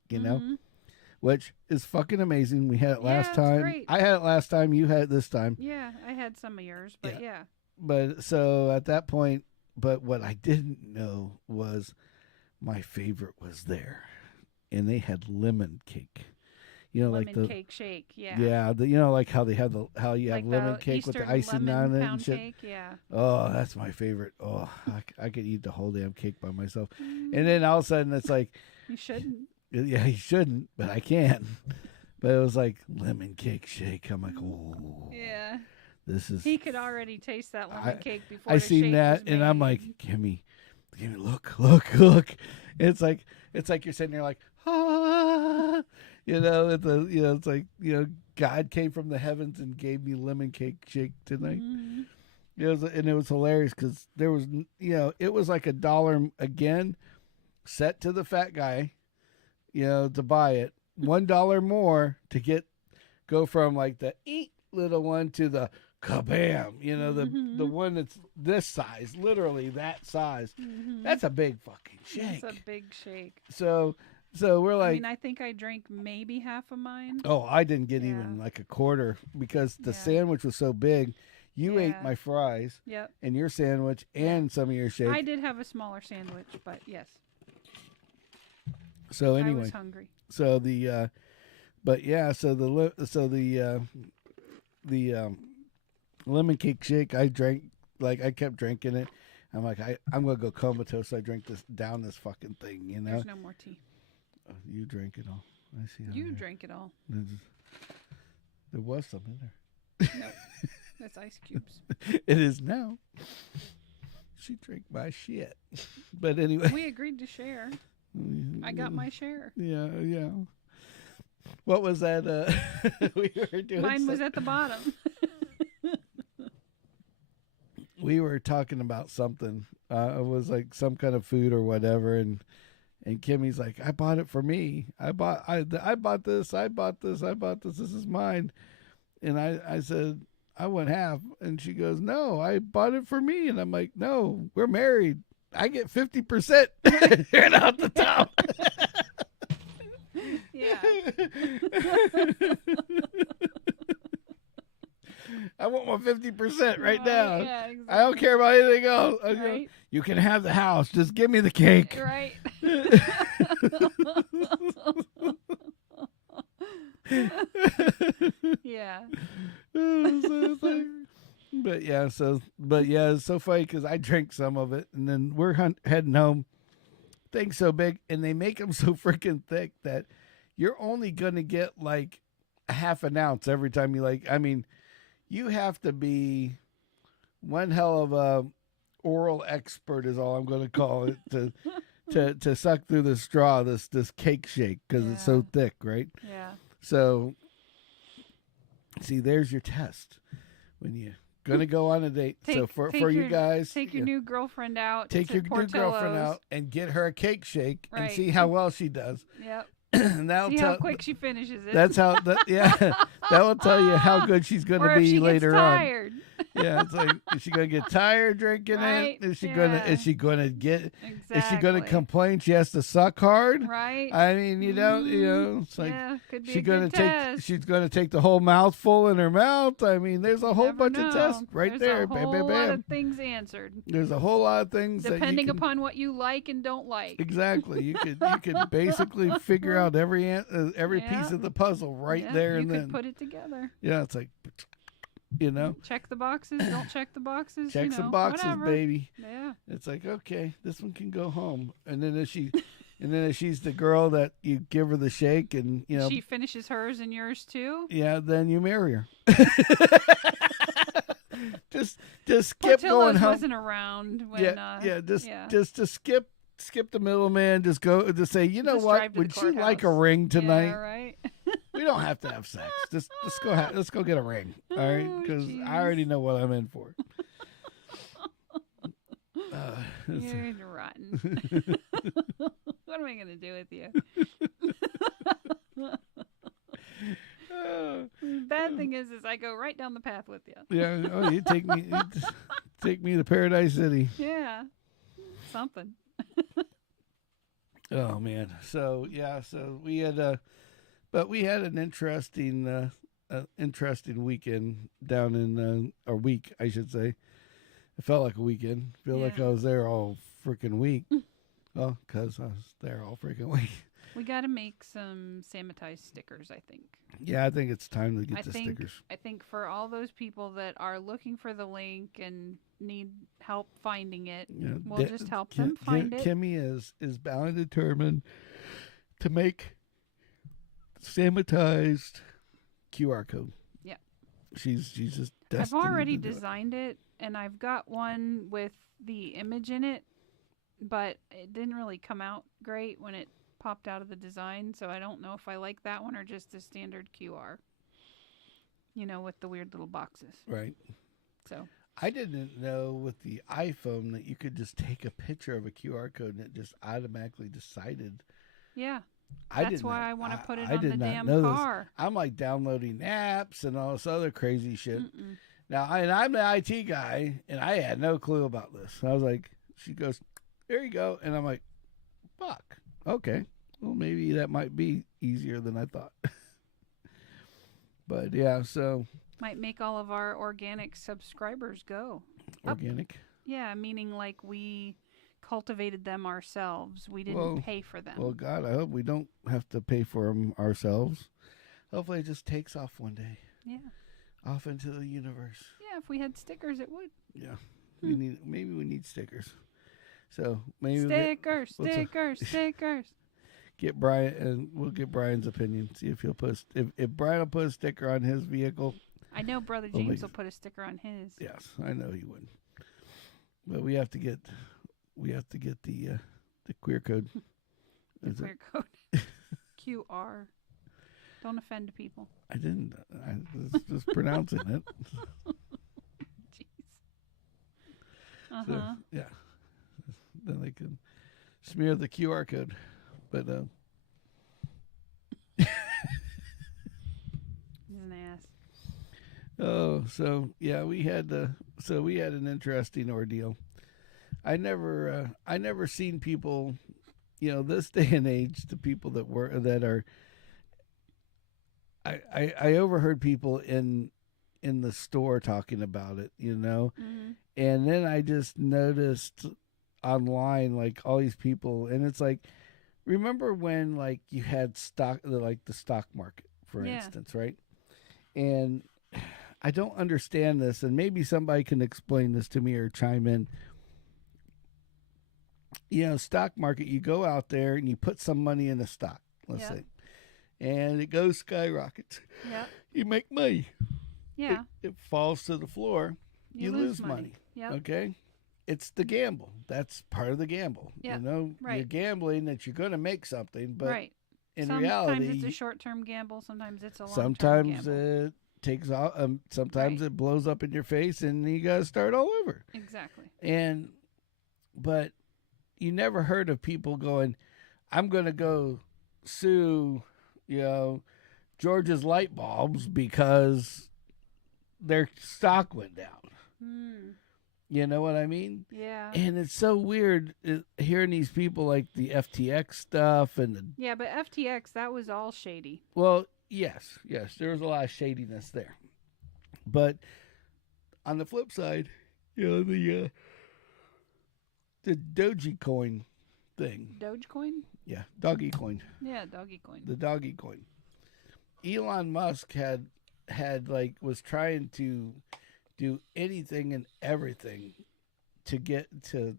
which is fucking amazing. We had it last time. Great. I had it last time. You had it this time. Yeah, I had some of yours, but yeah. But so at that point, but what I didn't know was my favorite was there, and they had lemon cake. Lemon cake shake, yeah. Like how they have how you have lemon cake Eastern with the icing on it and shit. Cake, yeah. Oh, that's my favorite. Oh, I could eat the whole damn cake by myself. And then all of a sudden it's like, you shouldn't. Yeah, you shouldn't, but I can. But it was like lemon cake shake. I'm like, oh. Yeah. This is. He could already taste that lemon cake before. I seen that, and I'm like, give me, look. It's like you're sitting there like, ah. It's like, God came from the heavens and gave me lemon cake shake tonight. Mm-hmm. It was hilarious because there was, it was like $1 again, set to the fat guy, to buy it. $1 more to go from like the little one to the kabam, the one that's this size, literally that size. Mm-hmm. That's a big fucking shake. That's a big shake. So we're like, I think I drank maybe half of mine. Oh, I didn't get even like a quarter because the sandwich was so big. You ate my fries. Yep. And your sandwich and some of your shake. I did have a smaller sandwich, but yes. So anyway, I was hungry. So the, but yeah, so the lemon cake shake, I drank, like I kept drinking it. I'm like, I'm gonna go comatose. So I drank down this fucking thing, you know. There's no more tea. Oh, you drank it all. I see. You drank it all. There was some in there. No, that's ice cubes. It is now. She drank my shit. But anyway, we agreed to share. I got my share. Yeah. What was that? We were doing. Mine was at the bottom. We were talking about something. It was like some kind of food or whatever, and Kimmy's like, "I bought it for me. I bought this. I bought this. This is mine." And I said, "I want half," and she goes, "No, I bought it for me." And I'm like, "No, we're married. I get 50%. You're not the top." Yeah. I want my 50% right now. Yeah, exactly. I don't care about anything else. Right? You can have the house. Just give me the cake. Right. Yeah. But yeah, it's so funny because I drank some of it, and then we're heading home. Thing's so big, and they make them so freaking thick that you're only gonna get like a half an ounce every time you like. I mean, you have to be one hell of a oral expert, is all I'm going to call it, to suck through the straw this cake shake because it's so thick, right? Yeah. So, see, there's your test when you gonna go on a date. So for you guys, take your new girlfriend out. Take your new girlfriend out and get her a cake shake and see how well she does. Yep. And that'll see how quick she finishes it. That's how. That will tell you how good she's going to be later tired. on. Yeah, it's like, is she going to get tired drinking it? Is she going to? Is she going to get? Exactly. Is she going to complain she has to suck hard? Right. I mean, you know, it's like could be she's going to take. She's going to take the whole mouthful in her mouth. I mean, there's a whole bunch of tests right there. There's a whole lot of things answered. There's a whole lot of things depending upon what you like and don't like. Exactly. You could basically figure out every piece of the puzzle there and then. You could put it together. Yeah, it's like, you know. Check the boxes. Don't check the boxes. Check some boxes, whatever. baby. Yeah. It's like, okay, this one can go home. And then if she's the girl that you give her the shake and, you know. She finishes hers and yours too. Yeah, then you marry her. just skip going home. Wasn't around when. Just to skip the middleman. Just say, you know what? Would you like a ring tonight? Yeah, right. We don't have to have sex. Just go. Let's go get a ring. All right, because I already know what I'm in for. You're rotten. What am I gonna do with you? Bad thing is I go right down the path with you. Yeah. Oh, you take me to Paradise City. Yeah. Something. Oh man. So we had we had an interesting weekend down in a week, I should say. It felt like a weekend. I feel like I was there all freaking week. Well, because I was there all freaking week. We got to make some Sammitized stickers, I think. Yeah, I think it's time to get the stickers. I think for all those people that are looking for the link and need help finding it, we'll just help them find it. Kimmy is bound and determined to make Sammitized QR code. Yeah. She's just destined. I've already designed it, and I've got one with the image in it, but it didn't really come out great when it popped out of the design, so I don't know if I like that one or just the standard QR. You know, with the weird little boxes. Right. So I didn't know with the iPhone that you could just take a picture of a QR code and it just automatically decided. Yeah. That's why I want to put it on the damn car. I'm like downloading apps and all this other crazy shit. Now, I'm the IT guy, and I had no clue about this. I was like, she goes, there you go. And I'm like, fuck. Okay. Well, maybe that might be easier than I thought. But, yeah, so Might make all of our organic subscribers go. Organic? Yeah, meaning like we cultivated them ourselves. We didn't pay for them. Well, God, I hope we don't have to pay for them ourselves. Hopefully it just takes off one day. Yeah. Off into the universe. Yeah, if we had stickers, it would. Yeah. Maybe we need stickers. So maybe stickers. Get Brian, and we'll get Brian's opinion. See if he'll put if Brian will put a sticker on his vehicle. I know Brother James will put a sticker on his. Yes, I know he would. But we have to get the queer code. The queer code. QR. Don't offend people. I didn't. I was just pronouncing it. Jeez. So, yeah. Then they can smear the QR code. But he's an ass. Oh, so yeah, we had an interesting ordeal. I never seen people, this day and age, the people that are. I overheard people in the store talking about it, Mm-hmm. and then I just noticed online like all these people, and it's like. Remember when like you had the stock market, for instance, right? And I don't understand this, and maybe somebody can explain this to me or chime in. Stock market, you go out there and you put some money in a stock, let's say, and it goes skyrockets. Yeah. You make money. Yeah. It falls to the floor. You lose money. Yeah. Okay. It's the gamble. That's part of the gamble. Yeah, You're gambling that you're going to make something, but in sometimes reality, it's a short-term gamble. Sometimes it's a long-term sometimes gamble. it takes off. Sometimes it blows up in your face, and you got to start all over. Exactly. But you never heard of people going, "I'm going to go sue, George's light bulbs because their stock went down." You know what I mean? Yeah. And it's so weird hearing these people like the FTX stuff and but FTX, that was all shady. Well, yes, there was a lot of shadiness there. But on the flip side, the Dogecoin thing. Dogecoin? Yeah, doggy coin. Yeah, doggy coin. The doggy coin. Elon Musk was trying to do anything and everything to get to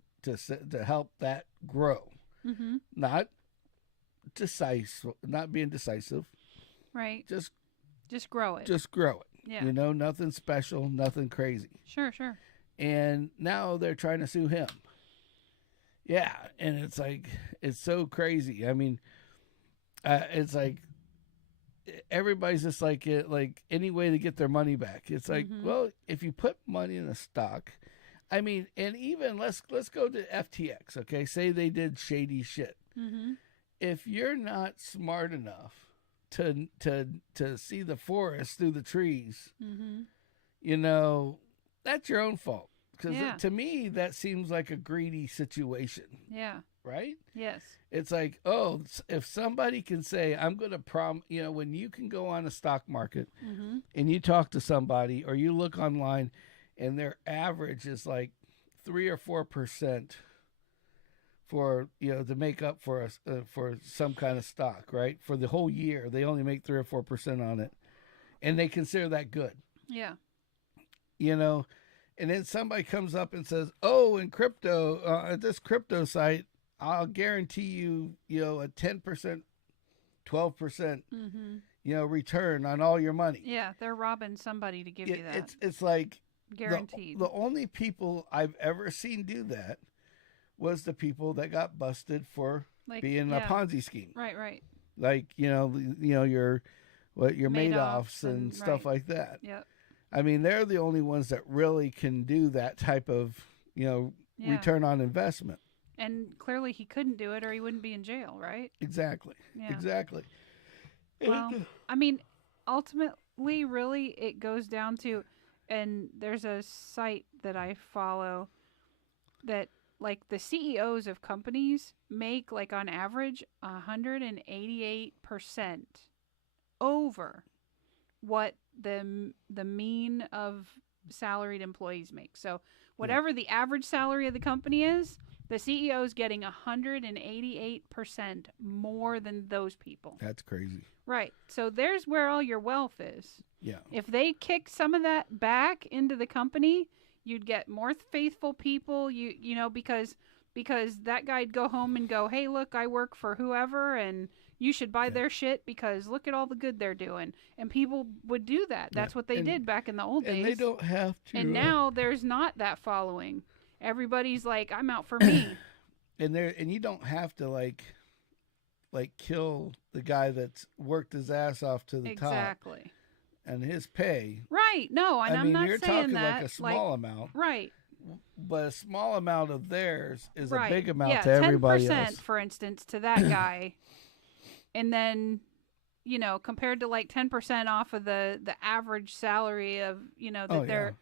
help that grow. Mm-hmm. Not being decisive. Right. Just grow it. Just grow it. Yeah. Nothing special, nothing crazy. Sure. And now they're trying to sue him. Yeah, and it's like it's so crazy. I mean, it's like everybody's just like any way to get their money back. It's like, well, if you put money in a stock, I mean, and even let's go to FTX, okay? Say they did shady shit. Mm-hmm. If you're not smart enough to see the forest through the trees, that's your own fault. Because to me, that seems like a greedy situation. Yeah. Right? Yes. It's like, if somebody can say, I'm going to when you can go on a stock market and you talk to somebody or you look online and their average is like 3 or 4% for, to make up for some kind of stock, right? For the whole year, they only make 3 or 4% on it. And they consider that good. Yeah. And then somebody comes up and says, in crypto, at this crypto site, I'll guarantee you, a 10%, 12%, return on all your money. Yeah, they're robbing somebody to give you that. It's like guaranteed. The only people I've ever seen do that was the people that got busted for being a Ponzi scheme. Right. Like your Madoffs and stuff like that. Yep. I mean, they're the only ones that really can do that type of return on investment. And clearly he couldn't do it or he wouldn't be in jail, right? Exactly. Yeah. Exactly. Well, I mean, ultimately, really, it goes down to, and there's a site that I follow that, like, the CEOs of companies make, like, on average, 188% over what the mean of salaried employees make. So whatever the average salary of the company is, the CEO is getting 188% more than those people. That's crazy. Right. So there's where all your wealth is. Yeah. If they kick some of that back into the company, you'd get more faithful people. You know, because that guy'd go home and go, hey, look, I work for whoever, and you should buy their shit because look at all the good they're doing. And people would do that. That's what they did back in the old days. And they don't have to. And now there's not that following. Everybody's like, I'm out for me. And you don't have to like kill the guy that's worked his ass off to the top. Exactly. And his pay. Right. No, and I'm not you're saying talking that. like a small amount. Right. But a small amount of theirs is right. a big amount yeah, to everybody 10%, else. for instance, to that guy. And then, you know, compared to like 10% off of the average salary of, you know, that they're,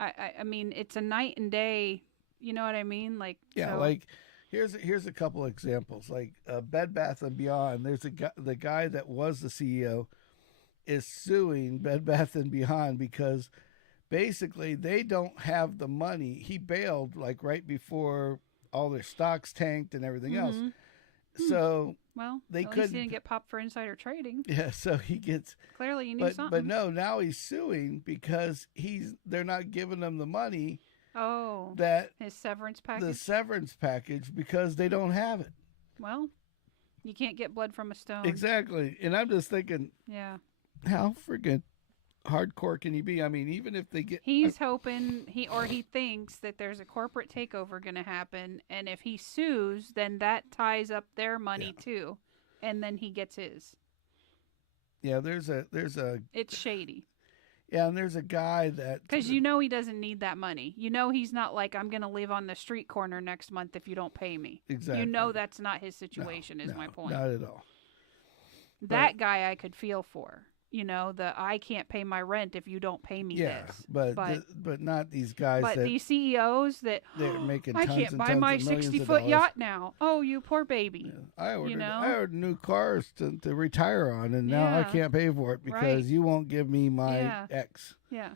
I mean, it's a night and day, you know what I mean? Like, yeah, so, like here's a couple examples. Like Bed Bath & Beyond, there's the guy that was the CEO is suing Bed Bath & Beyond because basically they don't have the money. He bailed like right before all their stocks tanked and everything else. So well, they at least he didn't get popped for insider trading. Yeah, so he gets clearly you knew something. But no, now he's suing because they're not giving him the money. Oh, that his severance package. The severance package because they don't have it. Well, you can't get blood from a stone. Exactly, and I'm just thinking, yeah, how friggin' hardcore can you be? I mean, even if they get, he's hoping he thinks that there's a corporate takeover going to happen, and if he sues, then that ties up their money too, and then he gets his. Yeah, there's a. It's shady. Yeah, and there's a guy that because you know he doesn't need that money. You know he's not like I'm going to live on the street corner next month if you don't pay me. Exactly. You know that's not his situation. Is my point. Not at all. That guy I could feel for. You know, I can't pay my rent if you don't pay me this. But not these guys. But these CEOs that they're making. I can't buy my 60-foot yacht now. Oh, you poor baby. Yeah. I ordered new cars to retire on, and now I can't pay for it because you won't give me my X. Yeah.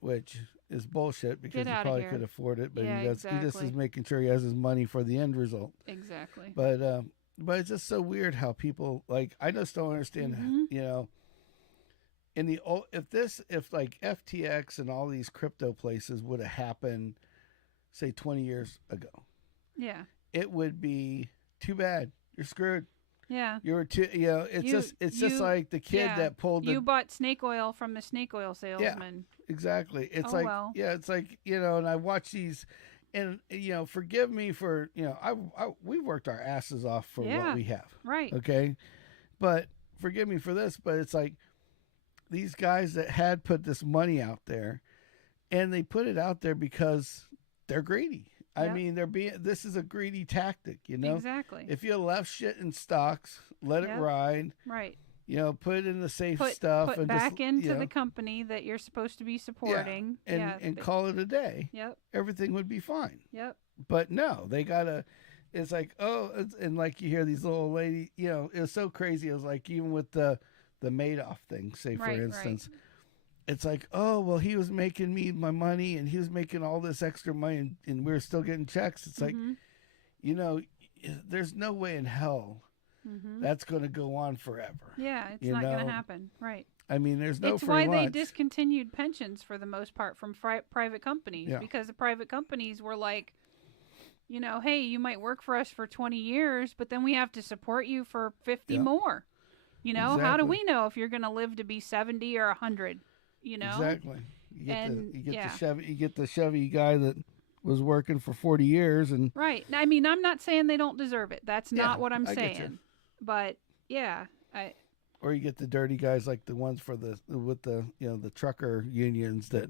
Which is bullshit because he probably could afford it, but he just is making sure he has his money for the end result. Exactly. But it's just so weird how people like. I just don't understand. You know. If like FTX and all these crypto places would have happened, say 20 years ago, it would be too bad. You're screwed. Yeah, you were too. You know, it's just like the kid that pulled. You bought snake oil from the snake oil salesman. Yeah, exactly. It's it's like you know, and I watch these, and you know, forgive me for we've worked our asses off for what we have. Right. Okay, but forgive me for this, but it's like. These guys that had put this money out there, and they put it out there because they're greedy. I mean, this is a greedy tactic, you know? Exactly. If you left shit in stocks, let it ride. Right. You know, put it in the safe stuff. Put and back just, into the company that you're supposed to be supporting. And call it a day. Yep. Everything would be fine. Yep. But no, they gotta, it's like, and like you hear these little lady, you know, it was so crazy. It was like, even with the Madoff thing, say for instance, it's like, oh, well, he was making me my money and he was making all this extra money and we were still getting checks. It's like, you know, there's no way in hell that's going to go on forever. Yeah, it's not going to happen. Right. I mean, there's no It's free why lunch. they discontinued pensions for the most part from private companies because the private companies were like, you know, hey, you might work for us for 20 years, but then we have to support you for 50 more. You know, how do we know if you're going to live to be 70 or 100? You know, exactly. You get the Chevy guy that was working for 40 years, and right. I mean, I'm not saying they don't deserve it. That's not what I'm saying. But or you get the dirty guys like the ones with the trucker unions that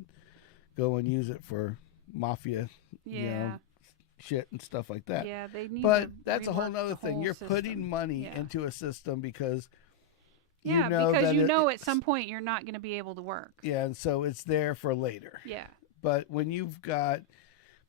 go and use it for mafia, you know, shit and stuff like that. Yeah, they need. But that's a whole other thing. You're putting money into a system because. Because you know at some point you're not going to be able to work. Yeah, and so it's there for later. Yeah. But when you've got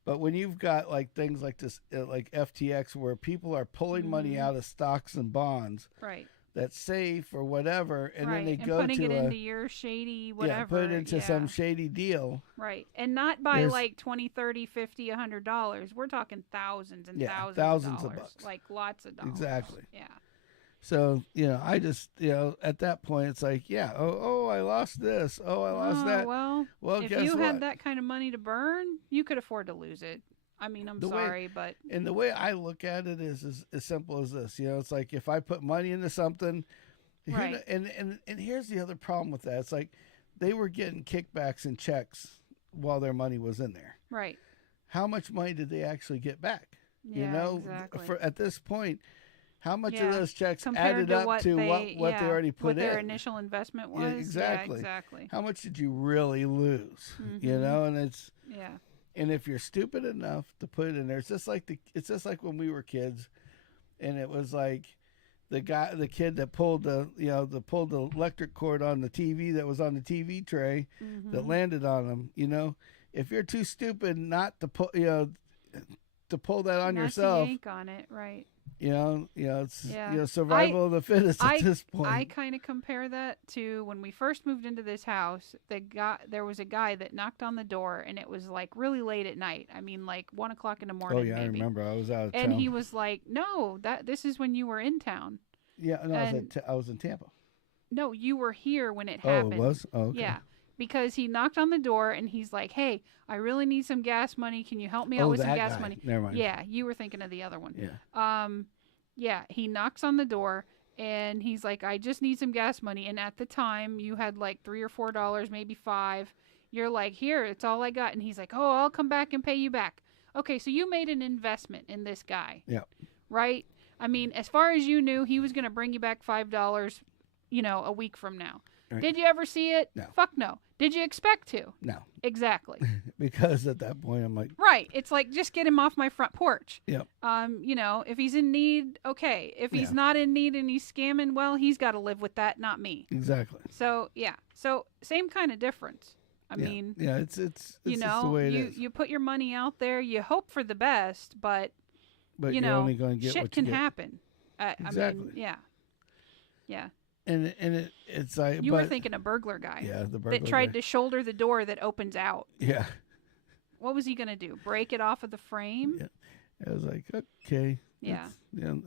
like things like this, like FTX, where people are pulling money out of stocks and bonds, right? that's safe or whatever, and then they and go putting to it into your shady whatever. Yeah, put it into some shady deal. Right. And not by like $20, $30, $50, $100. We're talking thousands and thousands of bucks. Like lots of dollars. Exactly. Yeah. So, I just, at that point, it's like, I lost this. Oh, I lost that. Well, if guess you what? had that kind of money to burn, you could afford to lose it. I mean, I'm sorry, but... And the way I look at it is as simple as this. It's like if I put money into something, right. and here's the other problem with that. It's like they were getting kickbacks and checks while their money was in there. Right. How much money did they actually get back? Yeah, exactly. At this point, how much of those checks compared added up to what they already put what in? Their initial investment was. Yeah, exactly. Yeah, exactly. How much did you really lose? And it's and if you're stupid enough to put it in there, it's just like when we were kids, and it was like the kid that pulled the electric cord on the TV that was on the TV tray that landed on him. If you're too stupid not to pull that on yourself, to yank on it, right? It's survival of the fittest at this point. I kind of compare that to when we first moved into this house. There was a guy that knocked on the door, and it was like really late at night. I mean, like 1 o'clock in the morning. Oh yeah, maybe. I remember. I was out of town, and he was like, "No, this is when you were in town." Yeah, no, I was in Tampa. No, you were here when it happened. Oh, it was? Oh, okay. Yeah. Because he knocked on the door and he's like, "Hey, I really need some gas money. Can you help me out with some gas money?" Never mind. Yeah, you were thinking of the other one. Yeah. Yeah, he knocks on the door and he's like, "I just need some gas money." And at the time, you had like $3 or $4, maybe $5. You're like, "Here, it's all I got." And he's like, "Oh, I'll come back and pay you back." Okay, so you made an investment in this guy. Yeah. Right? I mean, as far as you knew, he was going to bring you back $5, a week from now. Right. Did you ever see it? No. Fuck no. Did you expect to? No. Exactly. Because at that point, I'm like... Right. It's like, just get him off my front porch. Yep. If he's in need, okay. If he's not in need and he's scamming, well, he's got to live with that, not me. Exactly. So, yeah. So, same kind of difference. I mean... Yeah, it's just the way it is. You put your money out there, you hope for the best, but you're only going to get shit what you can get. happen. Exactly. I mean, yeah. Yeah. And it's like... You were thinking a burglar guy. Yeah, the burglar that tried guy. to shoulder the door that opens out. Yeah. What was he going to do? Break it off of the frame? Yeah. I was like, okay. Yeah.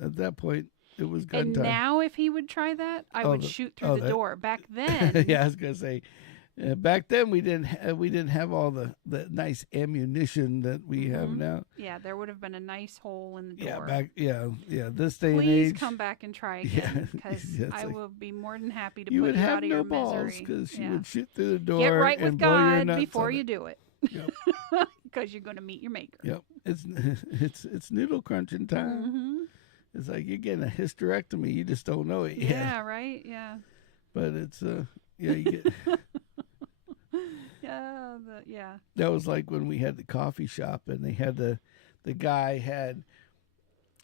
At that point, it was gun time. And now if he would try that, I would shoot through the door. Back then... Yeah, I was going to say... back then we didn't have all the nice ammunition that we have now. Yeah, there would have been a nice hole in the door. This day and age. Please come back and try again, because I will be will be happy to put you out of your misery. You would have no balls because you would shoot through the door. Get right and with blow your God nuts before on you it. do it. Yep. Because you're going to meet your maker. Yep. It's noodle crunching time. Mm-hmm. It's like you're getting a hysterectomy. You just don't know it yet. Yeah. Right. Yeah. But it's you get. Yeah. That was like when we had the coffee shop, and they had the guy had.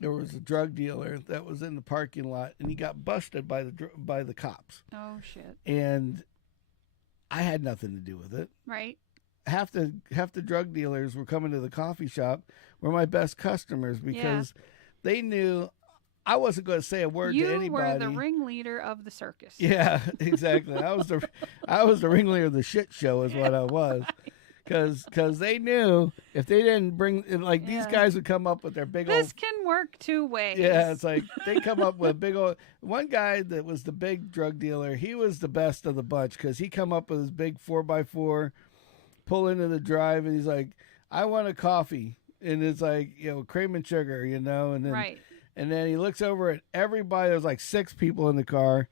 There was a drug dealer that was in the parking lot, and he got busted by the cops. Oh shit! And I had nothing to do with it. Right. Half the drug dealers were coming to the coffee shop were my best customers because they knew I wasn't going to say a word to anybody. You were the ringleader of the circus. Yeah, exactly. I was the ringleader of the shit show is what I was. Because they knew if they didn't bring, these guys would come up with their big old... This can work two ways. Yeah, it's like they come up with big old... One guy that was the big drug dealer, he was the best of the bunch because he come up with his big 4x4, pull into the drive, and he's like, "I want a coffee." And it's like, cream and sugar, and then... Right. And then he looks over at everybody. There's like 6 people in the car,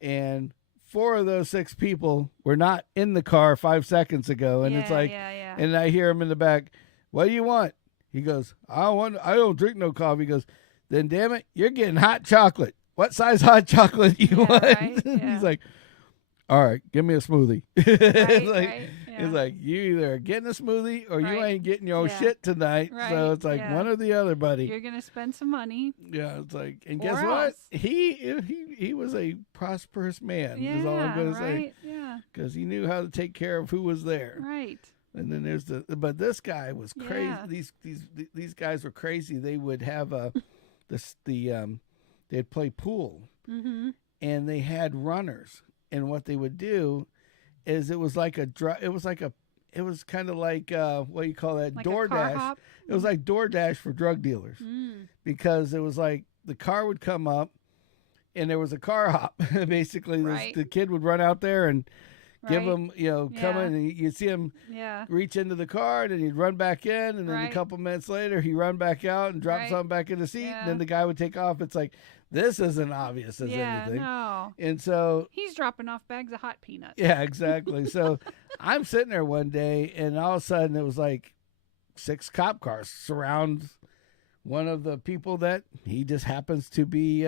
and 4 of those 6 people were not in the car 5 seconds ago. And it's like, and I hear him in the back, "What do you want?" He goes, I don't drink no coffee." He goes, "Then damn it, you're getting hot chocolate. What size hot chocolate do you want?" Right, He's like, "All right, give me a smoothie." It's like, you either are getting a smoothie or you ain't getting your shit tonight. Right, So it's like one or the other, buddy. You're going to spend some money. Yeah, it's like, and guess what? He was a prosperous man, is all I'm going to say. Yeah. Because he knew how to take care of who was there. Right. And then but this guy was crazy. Yeah. These guys were crazy. They would have they'd play pool. Mm-hmm. and they had runners. And what they would do is it was kind of like what do you call that? Like a car DoorDash. hop? It was like DoorDash for drug dealers because it was like the car would come up and there was a car hop. Basically, Right. the kid would run out there and give Right. him, come in, and you'd see him Yeah. reach into the car, and then he'd run back in, and then a Right. couple minutes later, he'd run back out and drop Right. something back in the seat, Yeah. and then the guy would take off. It's like, this isn't obvious as Yeah, anything. no. And so, He's dropping off bags of hot peanuts. yeah, exactly. So I'm sitting there one day, and all of a sudden, it was like 6 cop cars surround one of the people that he just happens to be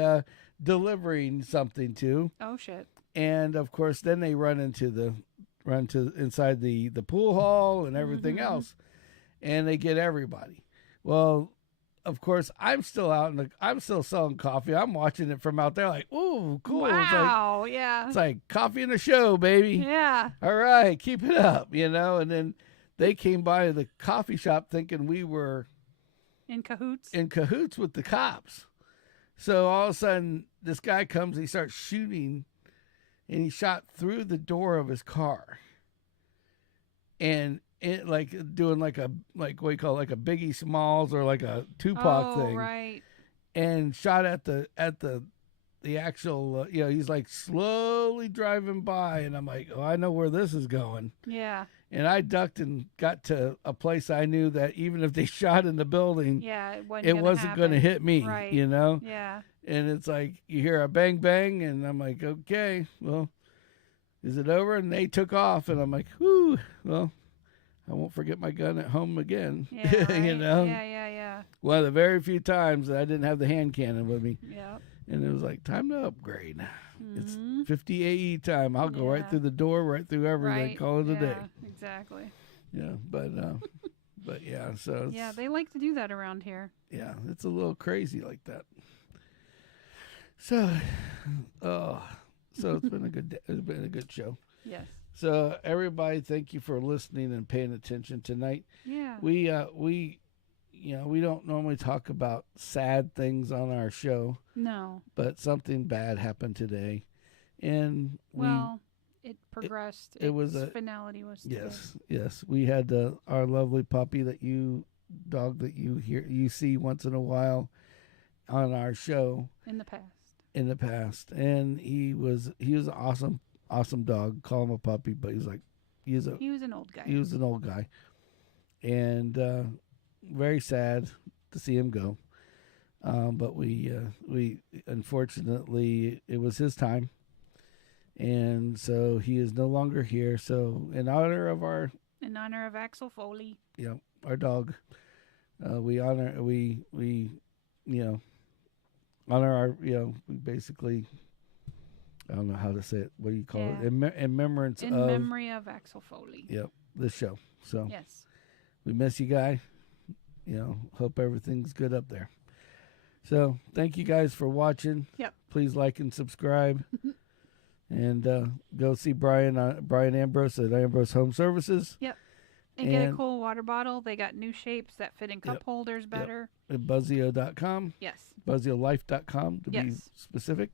delivering something to. Oh, shit. And of course, then they run to inside the pool hall and everything Mhm. else, and they get everybody. Well, of course, I'm still I'm still selling coffee. I'm watching it from out there, like, ooh, cool. Wow. Yeah. It's like coffee in the show, baby. Yeah. All right, keep it up, And then they came by the coffee shop thinking we were In cahoots. in cahoots with the cops. So all of a sudden, this guy comes, he starts shooting, and he shot through the door of his car. And it doing like what do you call it, like a Biggie Smalls or like a Tupac thing. Right. And shot at the actual, he's like slowly driving by, and I'm like, oh, I know where this is going. Yeah. And I ducked and got to a place I knew that even if they shot in the building, Yeah. it wasn't going to hit me, Right. Yeah. And it's like you hear a bang, bang, and I'm like, okay, well, is it over? And they took off, and I'm like, whew, well, I won't forget my gun at home again. Yeah. Right. Yeah. Yeah. One of the very few times that I didn't have the hand cannon with me. Yeah. And it was like, time to upgrade. It's Mhm. 50 AE time. I'll go right Yeah. through the door, right through everything. Right. Call it a day. Exactly. Yeah, but yeah, so it's, Yeah, they like to do that around here. yeah, it's a little crazy like that. So, so it's been a good day. It's been a good show. Yes. So everybody, thank you for listening and paying attention tonight. Yeah. We don't normally talk about sad things on our show, No. but something bad happened today, and Well, it progressed. it was Its a- finality was today. yes, we had our lovely puppy that you see once in a while on our show In the past. and he was an awesome dog. Call him a puppy, but He was an old guy. he was an old guy, and very sad to see him go. But we unfortunately, it was his time, and so he is no longer here. So in honor of our Axel Foley. our dog, we honor our we basically, I don't know how to say it. What do you call it? In remembrance In of memory of Axel Foley. this show. So Yes. we miss you, guy. Hope everything's good up there. So thank you guys for watching. Yep. Please like and subscribe. And go see Brian Ambrose at Ambrose Home Services. Yep. And get a And- cool water bottle. They got new shapes that fit in cup holders better. At Buzzio.com, Yes. BuzzioLife.com to be Yes. specific.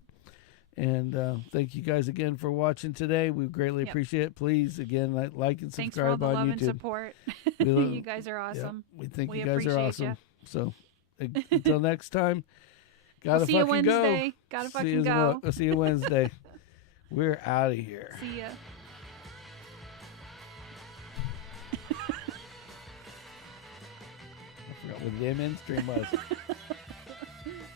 And thank you guys again for watching today. We greatly Yep. appreciate it. Please, again, like and Thanks for all subscribe the on love and YouTube. support. We love- You guys are awesome. We think We you guys are appreciate awesome. ya. So until next time, gotta We'll see you fucking go. Wednesday. Gotta See fucking you go. See you Wednesday. We're out of here. See ya. I forgot what the damn end stream was.